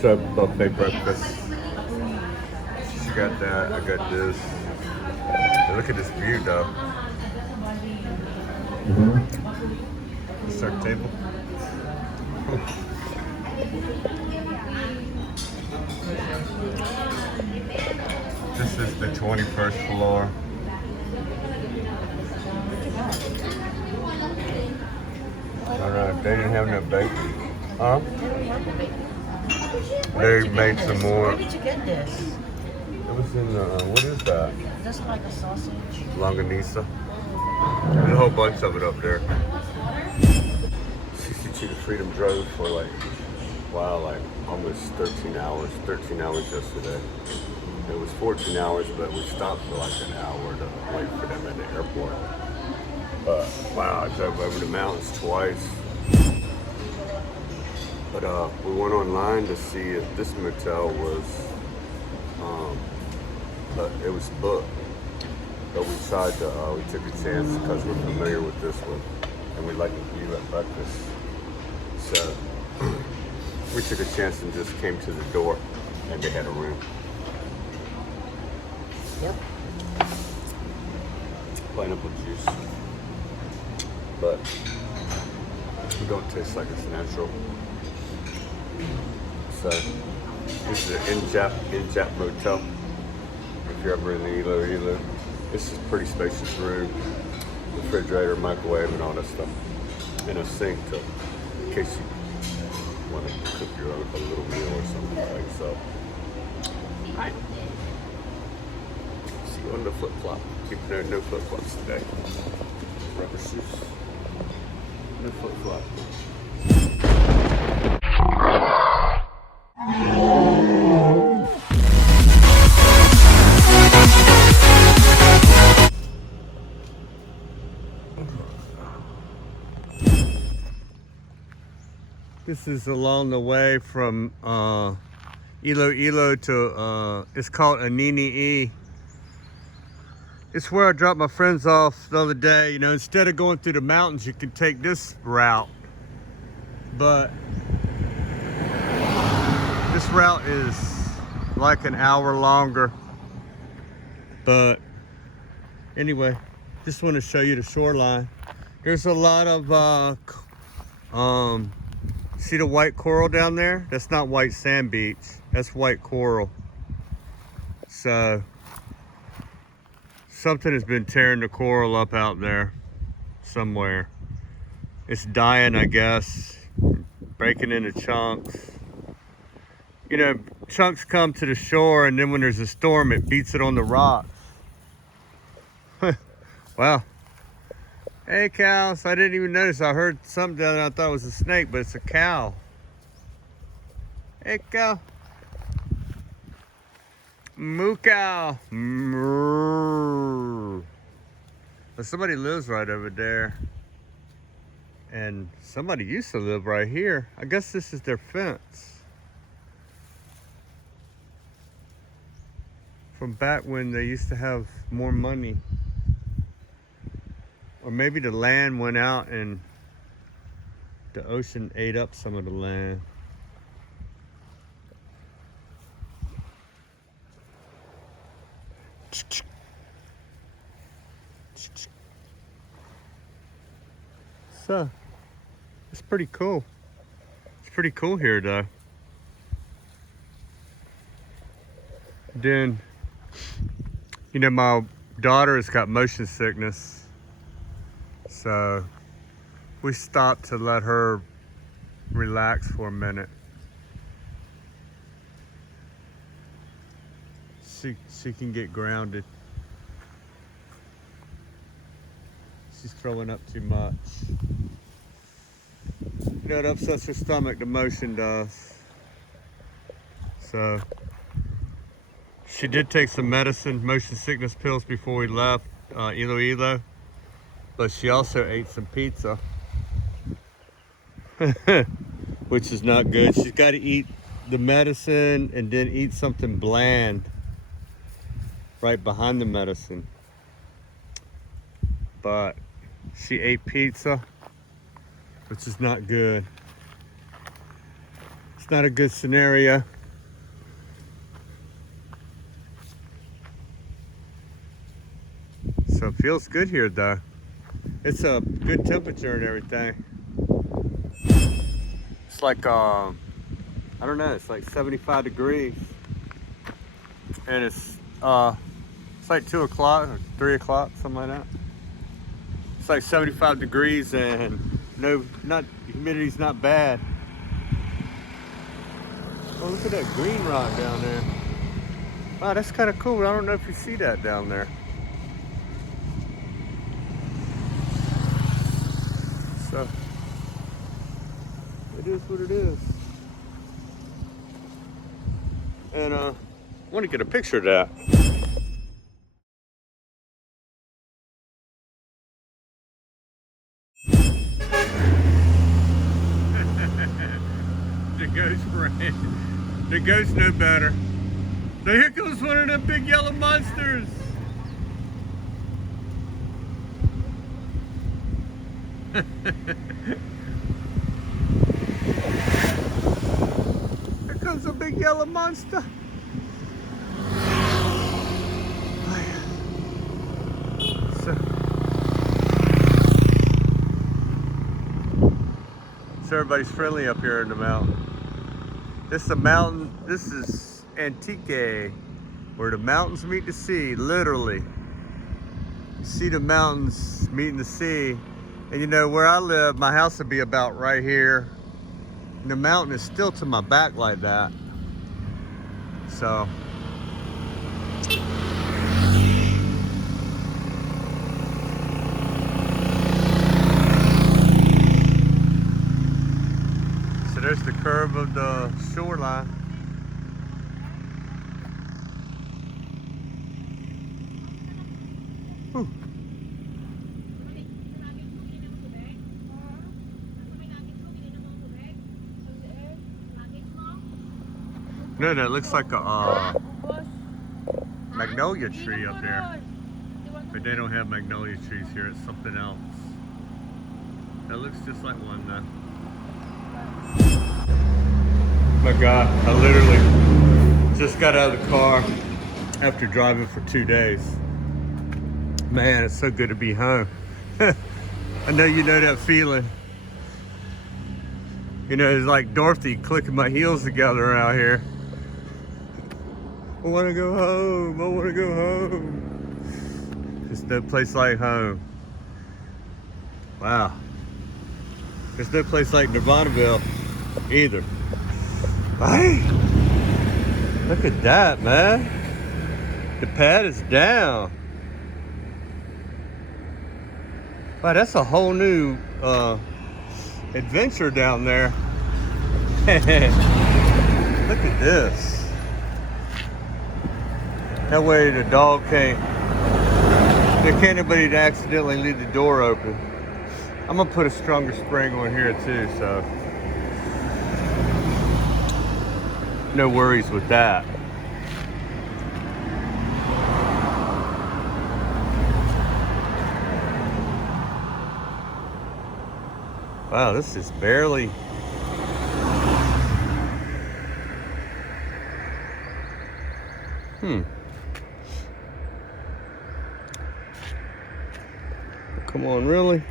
So buffet breakfast. She got that. I got this. And look at this view, though. It's our table. This is the 21st floor. All right, they didn't have no bacon. Huh? They made some more. Where did you get this? It was in what is that? Just like a sausage. Longanisa. There's a whole bunch of it up there. 62 to Freedom drove for like, wow, like almost 13 hours. 13 hours yesterday. It was 14 hours, but we stopped for like an hour to wait for them at the airport. But wow, I drove over the mountains twice. But we went online to see if this motel was, it was booked. But we decided to, we took a chance because we're familiar with this one and we like the view at breakfast. So we took a chance and just came to the door and they had a room. Yep. Pineapple juice. But it don't taste like it's natural. So this is an in-Jap motel. If you're ever in Ilo. This is a pretty spacious room. Refrigerator, microwave, and all that stuff. And a sink to, in case you want to cook your own a little meal or something like so. Hi. See you on the flip-flop. Keeping there, no flip-flops today. Rubber shoes. No flip-flop. This is along the way from Ilo to, it's called Anini. It's where I dropped my friends off the other day. You know, instead of going through the mountains, you can take this route. But this route is like an hour longer. But anyway, just want to show you the shoreline. There's a lot of, see the white coral down there? That's not white sand beach. That's white coral. So something has been tearing the coral up out there somewhere. It's dying, I guess, breaking into chunks. You know, chunks come to the shore and then when there's a storm, it beats it on the rocks. Wow. Hey cows, I didn't even notice. I heard something down there I thought it was a snake, but it's a cow. Hey cow. Moo cow. Moo. But somebody lives right over there. And somebody used to live right here. I guess this is their fence. From back when they used to have more money. Or maybe the land went out and the ocean ate up some of the land. So, it's pretty cool. It's pretty cool here though. Then, you know, my daughter has got motion sickness. So we stopped to let her relax for a minute. She can get grounded. She's throwing up too much. You know, it upsets her stomach, the motion does. So she did take some medicine, motion sickness pills before we left Ilo. But she also ate some pizza, which is not good. She's got to eat the medicine and then eat something bland right behind the medicine. But she ate pizza, which is not good. It's It's not a good scenario. So it feels good here though. It's a good temperature and everything. It's like, I don't know, it's like 75 degrees. And it's like 2 o'clock or 3 o'clock, something like that. It's like 75 degrees and humidity's not bad. Oh, look at that green rock down there. Wow, that's kind of cool. I don't know if you see that down there. So, it is what it is. And I want to get a picture of that. The ghost ran. The ghosts know better. So here comes one of them big yellow monsters. Here comes a big yellow monster. So everybody's friendly up here in the mountain. This is a mountain, this is Antique, where the mountains meet the sea, literally. You see the mountains meeting the sea. And you know, where I live, my house would be about right here. And the mountain is still to my back like that. So. So there's the curve of the shoreline. Whew. No, that looks like a magnolia tree up there. But they don't have magnolia trees here, it's something else. That looks just like one though. My God, I literally just got out of the car after driving for 2 days. Man, it's so good to be home. I know you know that feeling. You know, it's like Dorothy clicking my heels together out here. I want to go home. I want to go home. There's no place like home. Wow. There's no place like Nirvanaville either. Hey, look at that, man. The pad is down. Wow, that's a whole new adventure down there. Look at this. That way the dog can't anybody accidentally leave the door open. I'm gonna put a stronger spring on here too, so no worries with that. Wow, this is barely. Come on, really?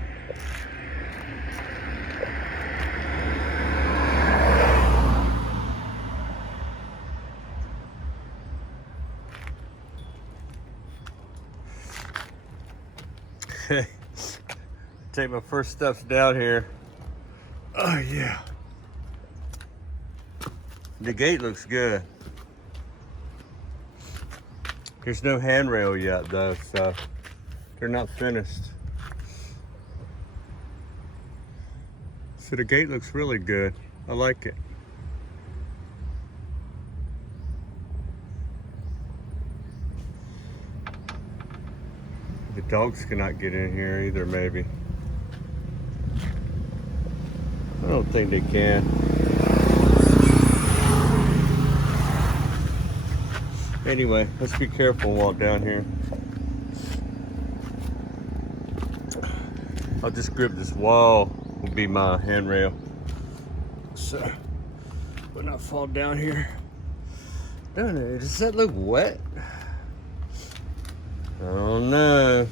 Take my first steps down here. Oh yeah. The gate looks good. There's no handrail yet though, so they're not finished. So the gate looks really good. I like it. The dogs cannot get in here either, maybe. I don't think they can. Anyway, let's be careful and walk down here. I'll just grip this wall, will be my handrail. So, when I fall down here. Don't know, does that look wet? I don't know.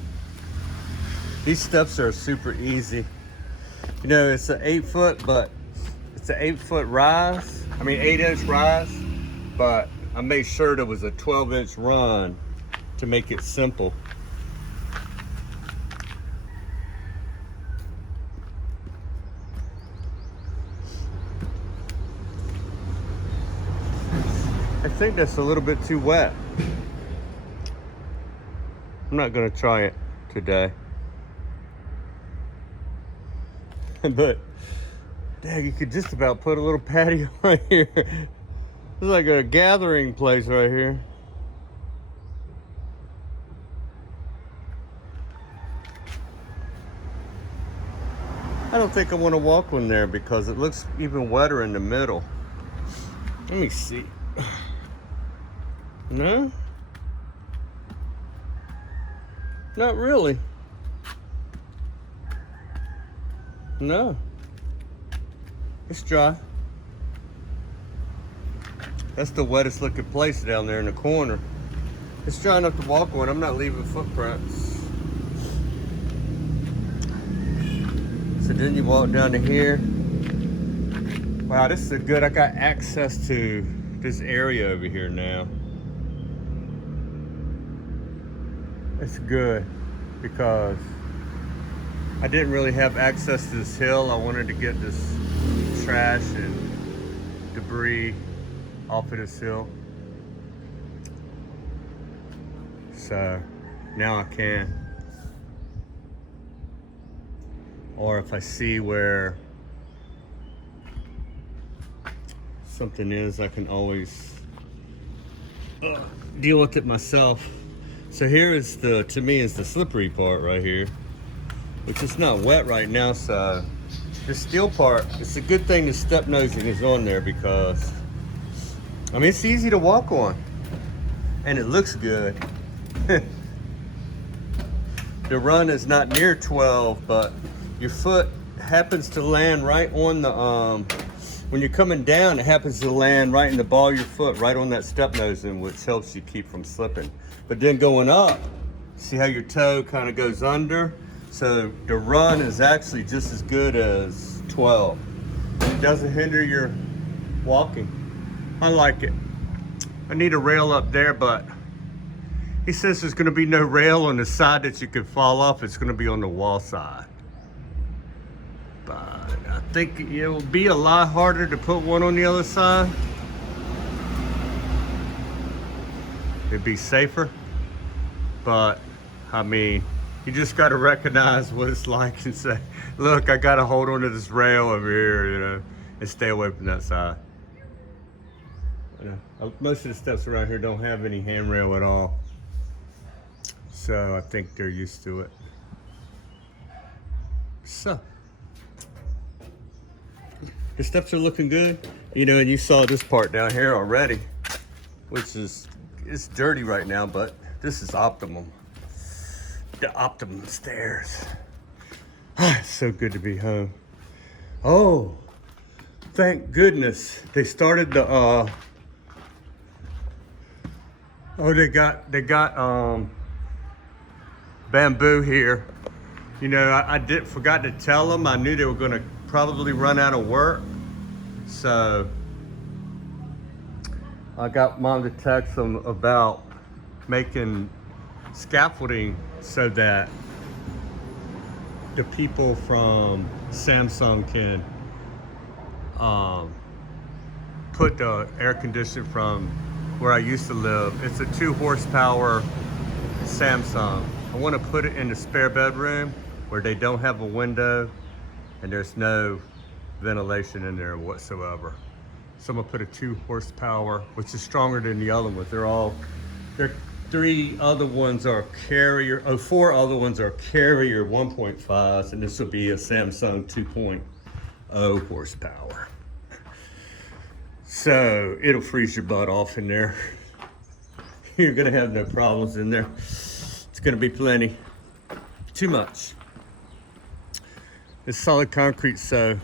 These steps are super easy. You know, it's an 8 foot, but it's an 8 foot rise. I mean, 8-inch rise, but I made sure there was a 12-inch run to make it simple. I think that's a little bit too wet. I'm not gonna try it today. But, dang, you could just about put a little patio right here. It's like a gathering place right here. I don't think I want to walk in there because it looks even wetter in the middle. Let me see. No? Not really. No. It's dry. That's the wettest looking place down there in the corner. It's dry enough to walk on. I'm not leaving footprints. So then you walk down to here. Wow, this is good. I got access to this area over here now. It's good because I didn't really have access to this hill. I wanted to get this trash and debris off of this hill. So now I can. Or if I see where something is, I can always deal with it myself. So here is the, to me, is the slippery part right here, which is not wet right now. So the steel part, it's a good thing the step nosing is on there because, I mean, it's easy to walk on and it looks good. The run is not near 12, but your foot happens to land right on the, when you're coming down, it happens to land right in the ball of your foot, right on that step nosing, which helps you keep from slipping. But then going up, see how your toe kind of goes under? So the run is actually just as good as 12. It doesn't hinder your walking. I like it. I need a rail up there, but he says there's gonna be no rail on the side that you can fall off. It's gonna be on the wall side. But I think it will be a lot harder to put one on the other side. It'd be safer, but I mean, you just got to recognize what it's like and say, look, I got to hold on to this rail over here, you know, and stay away from that side. You know, most of the steps around here don't have any handrail at all, so I think they're used to it. So the steps are looking good, you know, and you saw this part down here already, which is, it's dirty right now, but this is optimum. The optimum stairs. It's so good to be home. Oh, thank goodness they started the they got bamboo here. You know, I forgot to tell them. I knew they were gonna probably run out of work, so I got Mom to text them about making scaffolding so that the people from Samsung can put the air conditioner from where I used to live. It's a 2 horsepower Samsung. I want to put it in the spare bedroom where they don't have a window and there's no ventilation in there whatsoever. So I'm gonna put a 2 horsepower, which is stronger than the other ones. They're 3 other ones are carrier, 4 other ones are carrier 1.5s, and this will be a Samsung 2.0 horsepower. So it'll freeze your butt off in there. You're gonna have no problems in there. It's gonna be plenty. Too much. It's solid concrete, so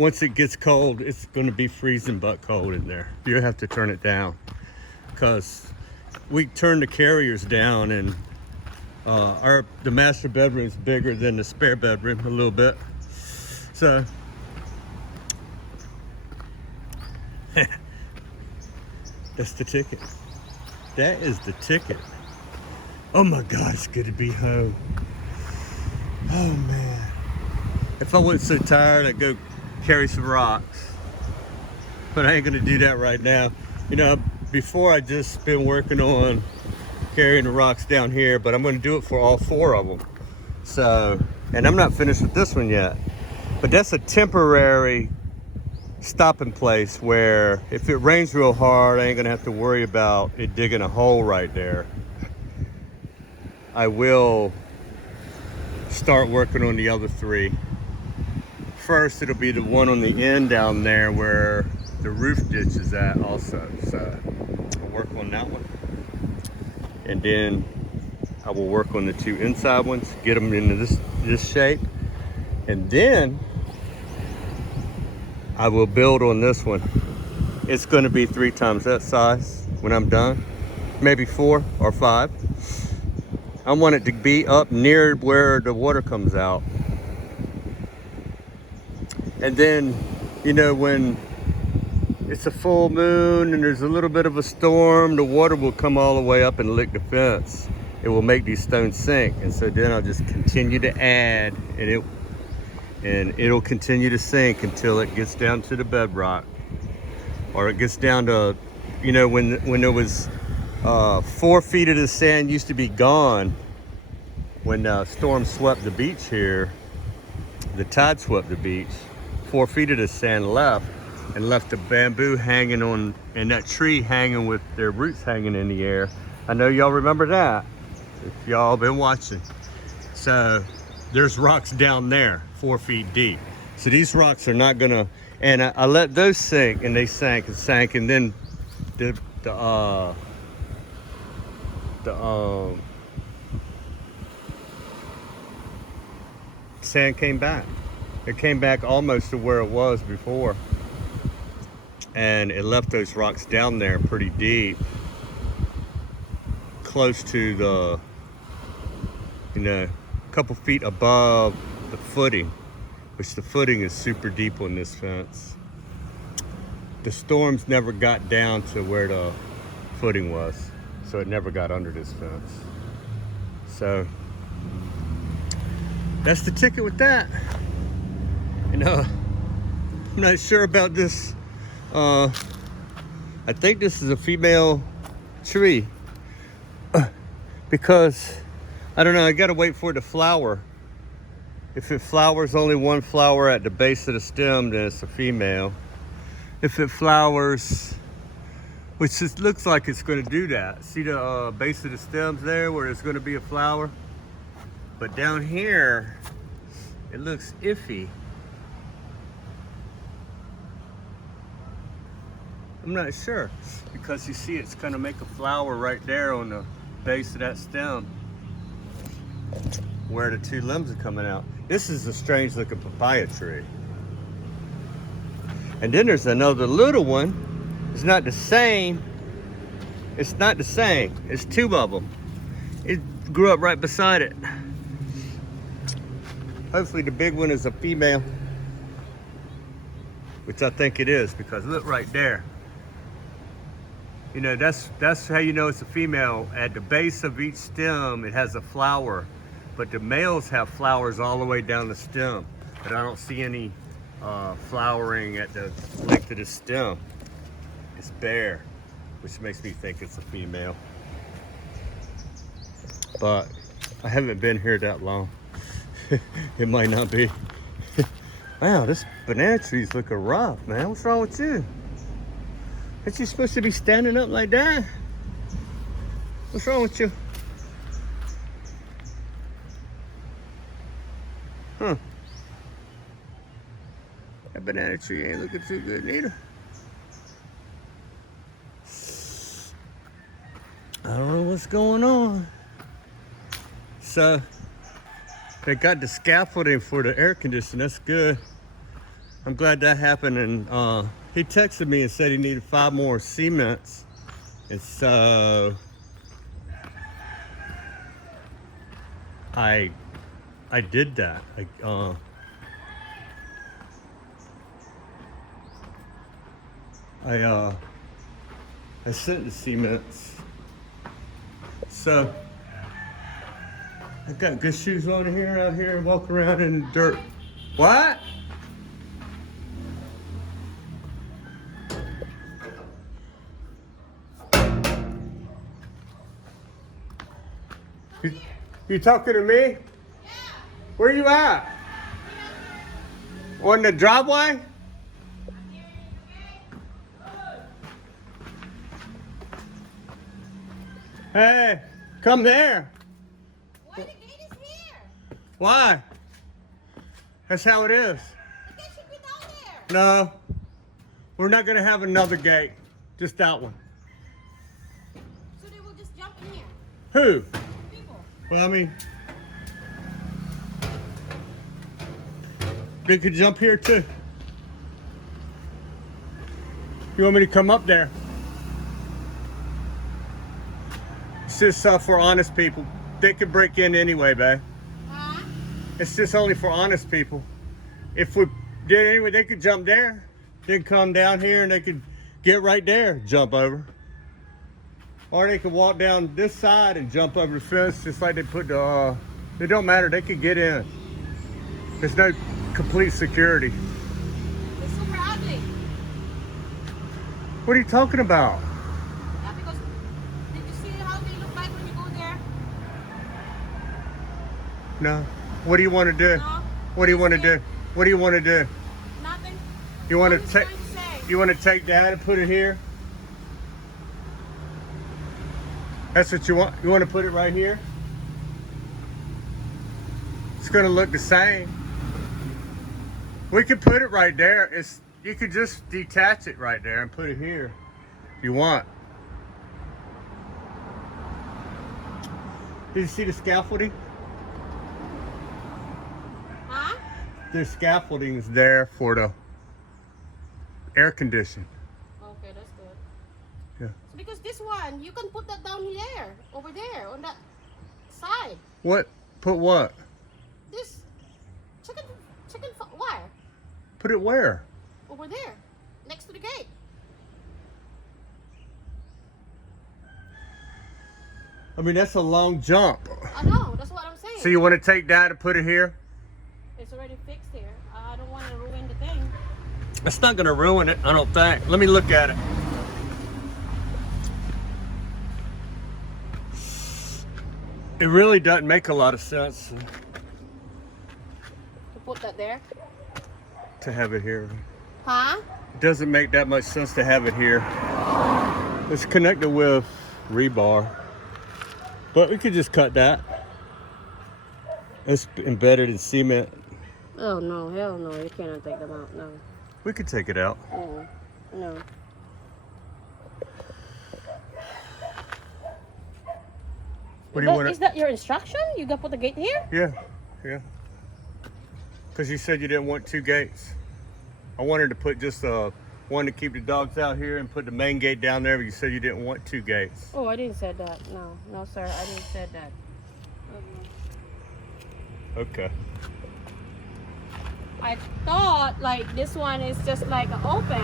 once it gets cold, it's going to be freezing butt cold in there. You have to turn it down because we turn the carriers down, and the master bedroom is bigger than the spare bedroom a little bit. So that's the ticket. That is the ticket. Oh my God, it's good to be home. Oh man. If I wasn't so tired, I'd go carry some rocks. But I ain't gonna do that right now. You know, before I just been working on carrying the rocks down here, but I'm gonna do it for all 4 of them. So, and I'm not finished with this one yet. But that's a temporary stopping place where if it rains real hard, I ain't gonna have to worry about it digging a hole right there. I will start working on the other 3. First, it'll be the one on the end down there where the roof ditch is at also. So I'll work on that one. And then I will work on the 2 inside ones, get them into this shape. And then I will build on this one. It's gonna be 3 times that size when I'm done. Maybe 4 or 5. I want it to be up near where the water comes out. And then, you know, when it's a full moon and there's a little bit of a storm, the water will come all the way up and lick the fence. It will make these stones sink. And so then I'll just continue to add, and it'll continue to sink until it gets down to the bedrock. Or it gets down to, you know, when there was 4 feet of the sand used to be gone when the storm swept the beach here. The tide swept the beach. 4 feet of the sand left, and left the bamboo hanging on, and that tree hanging with their roots hanging in the air. I know y'all remember that if y'all been watching. So there's rocks down there 4 feet deep. So these rocks are not gonna, and I let those sink, and they sank and sank, and then the sand came back. It came back almost to where it was before. And it left those rocks down there pretty deep, close to the, you know, a couple feet above the footing, which the footing is super deep on this fence. The storms never got down to where the footing was, so it never got under this fence. So that's the ticket with that. And I'm not sure about this. I think this is a female tree because I don't know, I gotta wait for it to flower. If it flowers only 1 flower at the base of the stem, then it's a female. If it flowers, which just looks like it's going to do that. See the base of the stems there where it's going to be a flower? But down here, it looks iffy. I'm not sure, because you see it's going to make a flower right there on the base of that stem where the 2 limbs are coming out. This is a strange looking papaya tree. And then there's another little one. It's not the same. It's not the same. It's 2 of them. It grew up right beside it. Hopefully the big one is a female, which I think it is, because look right there. You know, that's how you know it's a female. At the base of each stem, it has a flower, but the males have flowers all the way down the stem. But I don't see any flowering at the length of the stem. It's bare, which makes me think it's a female. But I haven't been here that long. It might not be. Wow, this banana tree's looking rough, man. What's wrong with you? Aren't you supposed to be standing up like that? What's wrong with you? Huh. That banana tree ain't looking too good neither. I don't know what's going on. So, they got the scaffolding for the air conditioning. That's good. I'm glad that happened. And he texted me and said he needed 5 more cements. And so I did that. I sent the cements. So I got good shoes on here out here and walk around in the dirt. What? You talking to me? Yeah. Where you at? On the driveway? Hey, come there. Why the gate is here? Why? That's how it is. The gate should be down there. No, we're not gonna have another gate. Just that one. So they will just jump in here. Who? People. Well, I mean, they could jump here too. You want me to come up there? It's just for honest people. They could break in anyway, babe. Huh? It's just only for honest people. If we did it anyway, they could jump there. Then come down here and they could get right there, jump over. Or they could walk down this side and jump over the fence just like they put the, it don't matter, they could get in. There's no complete security. It's super ugly. What are you talking about? Yeah, because did you see how they look like when you go there? No. What do you want to do? No. What do you want to do? What do you want to do? Nothing. You want What to was take? trying to say? You want to take that and put it here? That's what you want? You want to put it right here? It's going to look the same. We could put it right there. You could just detach it right there and put it here if you want. Did you see the scaffolding? Huh? The scaffolding is there for the air conditioning. Okay, that's good. Yeah. So because this one, you can put that down here, over there, on that side. What? Put what? This wire Put it where? over there, next to the gate. I mean, that's a long jump. I know, that's what I'm saying. So you want to take that and put it here? It's already fixed here. I don't want to ruin the thing. It's not going to ruin it, I don't think. Let me look at it. It really doesn't make a lot of sense To put that there. to have it here. Huh? It doesn't make that much sense to have it here. It's connected with rebar. But we could just cut that. It's embedded in cement. Oh no, hell no, you cannot take them out, no. We could take it out. No, no. What do you want Is that your instruction? You gotta put the gate here? Yeah. Because you said you didn't want 2 gates. I wanted to put just one to keep the dogs out here and put the main gate down there, but you said you didn't want 2 gates. Oh, I didn't say that. No, no, sir, I didn't say that. Okay. I thought like this one is just like open.